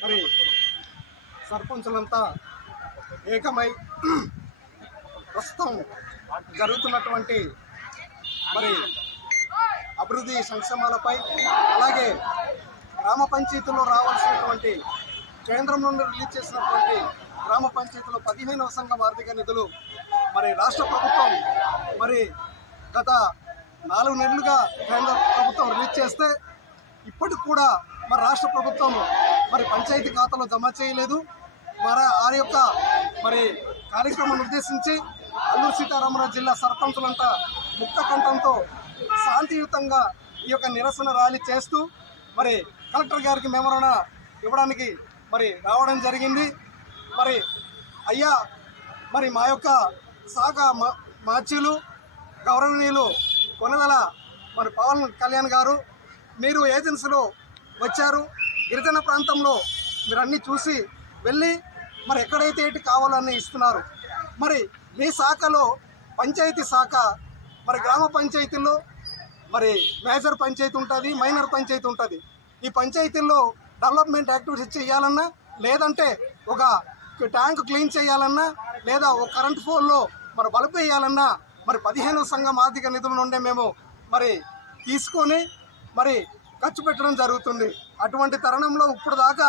మరి సర్పంచులంతా ఏకమై ప్రస్తుతం జరుగుతున్నటువంటి మరి అభివృద్ధి సంక్షేమాలపై అలాగే గ్రామ పంచాయతీలో రావాల్సినటువంటి కేంద్రం నుండి రిలీజ్ చేసినటువంటి గ్రామ పంచాయతీలో పదిహేనవ సంఘం ఆర్థిక నిధులు మరి రాష్ట్ర ప్రభుత్వం మరి గత నాలుగు నెలలుగా కేంద్ర ప్రభుత్వం రిలీజ్ చేస్తే ఇప్పటికి కూడా మరి రాష్ట్ర ప్రభుత్వం మరి పంచాయతీ ఖాతాలో జమ చేయలేదు. మరి ఆ యొక్క మరి కార్యక్రమాన్ని ఉద్దేశించి అల్లూరు సీతారామరాజు జిల్లా సర్పంచులంతా ముక్త కంఠంతో శాంతియుతంగా ఈ యొక్క నిరసన ర్యాలీ చేస్తూ మరి కలెక్టర్ గారికి మెమరణ ఇవ్వడానికి మరి రావడం జరిగింది. మరి అయ్యా మరి మా యొక్క శాఖ మా- మాచ్యులు గౌరవనీయులు కొనగల మరి పవన్ కళ్యాణ్ గారు. మీరు ఏజెన్సీలో వచ్చారు. గిరిజన ప్రాంతంలో మీరు అన్నీ చూసి వెళ్ళి మరి ఎక్కడైతే ఏంటి కావాలని ఇస్తున్నారు. మరి మీ శాఖలో పంచాయతీ శాఖ మరి గ్రామ పంచాయతీల్లో మరి మేజర్ పంచాయతీ ఉంటుంది మైనర్ పంచాయతీ ఉంటుంది. ఈ పంచాయతీల్లో డెవలప్మెంట్ యాక్టివిటీస్ చేయాలన్నా లేదంటే ఒక ట్యాంక్ క్లీన్ చేయాలన్నా లేదా ఒక కరెంట్ పోల్లో మరి బలుపు వేయాలన్నా మరి పదిహేను సంఘం ఆర్థిక నిధుల నుండే మేము మరి తీసుకొని మరి ఖర్చు పెట్టడం జరుగుతుంది. అటువంటి తరుణంలో ఇప్పుడు దాకా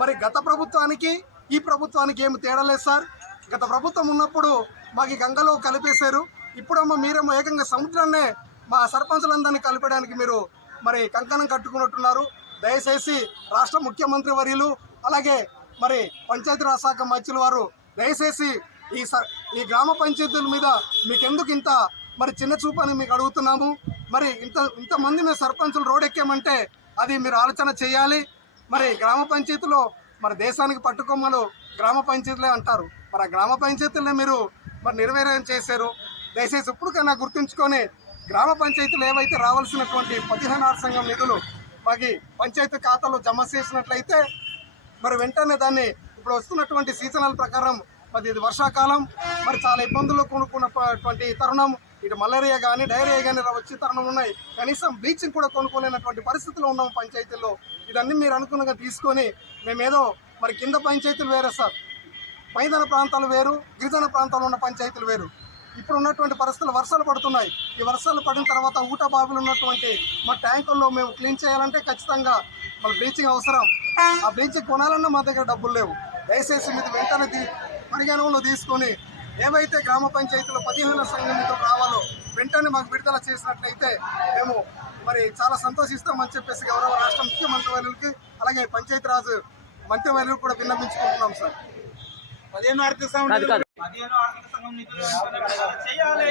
మరి గత ప్రభుత్వానికి ఈ ప్రభుత్వానికి ఏమి తేడా లేదు సార్. గత ప్రభుత్వం ఉన్నప్పుడు మాకు గంగలో కలిపేశారు. ఇప్పుడేమో మీరేమో ఏకంగా సముద్రాన్నే మా సర్పంచులందరినీ కలిపడానికి మీరు మరి కంకణం కట్టుకున్నట్టున్నారు. దయచేసి రాష్ట్ర ముఖ్యమంత్రి వర్యులు అలాగే మరి పంచాయతీరాజ్ శాఖ మధ్యలు వారు దయచేసి ఈ స ఈ గ్రామ పంచాయతీల మీద మీకెందుకు ఇంత మరి చిన్న చూపు అని మీకు అడుగుతున్నాము? మరి ఇంత ఇంతమంది మేము సర్పంచులు రోడ్ ఎక్కామంటే అది మీరు ఆలోచన చేయాలి. మరి గ్రామ పంచాయతీలో మరి దేశానికి పట్టుకొమ్మలు గ్రామ పంచాయతీలే అంటారు. మరి ఆ గ్రామ పంచాయతీలనే మీరు మరి నిర్వీర్యం చేశారు? దయచేసి ఇప్పటికైనా గుర్తుంచుకొని గ్రామ పంచాయతీలు ఏవైతే రావాల్సినటువంటి పదిహేను ఆరు సంఘం నిధులు మాకి పంచాయతీ ఖాతాలో జమ చేసినట్లయితే మరి వెంటనే దాన్ని ఇప్పుడు వస్తున్నటువంటి సీజనల్ ప్రకారం మరి ఇది వర్షాకాలం మరి చాలా ఇబ్బందులు కొనుక్కున్నటువంటి తరుణం. ఇటు మలేరియా కానీ డైరియా కానీ వచ్చే తరుణం ఉన్నాయి. కనీసం బ్లీచింగ్ కూడా కొనుక్కోలేనటువంటి పరిస్థితిలో ఉన్నాము పంచాయతీల్లో. ఇదన్నీ మీరు అనుకున్నగా తీసుకొని మేమేదో మరి కింద పంచాయతీలు వేరే సార్. మైదాన ప్రాంతాలు వేరు గిరిజన ప్రాంతాల్లో ఉన్న పంచాయతీలు వేరు. ఇప్పుడు ఉన్నటువంటి పరిస్థితులు వర్షాలు పడుతున్నాయి. ఈ వర్షాలు పడిన తర్వాత ఊట బాబులు ఉన్నటువంటి మా ట్యాంకుల్లో మేము క్లీన్ చేయాలంటే ఖచ్చితంగా మన బ్లీచింగ్ అవసరం. ఆ బ్లీచింగ్ కొనాలన్నా మా దగ్గర డబ్బులు లేవు. దయచేసి మీరు వెంటనే పరిగణనలో తీసుకొని ఏవైతే గ్రామ పంచాయతీలో పదిహేను సంఘం నిధులు రావాలో వెంటనే మాకు విడుదల చేసినట్లయితే మేము మరి చాలా సంతోషిస్తామని చెప్పేసి గౌరవ రాష్ట్ర ముఖ్యమంత్రి వర్యులకి అలాగే పంచాయతీరాజ్ మంత్రి వర్యులు కూడా విన్నపించుకుంటున్నాం సార్. పదిహేను ఆర్థిక సంఘం. పదిహేను ఆర్థిక సంఘం నిధులు చేయాలి.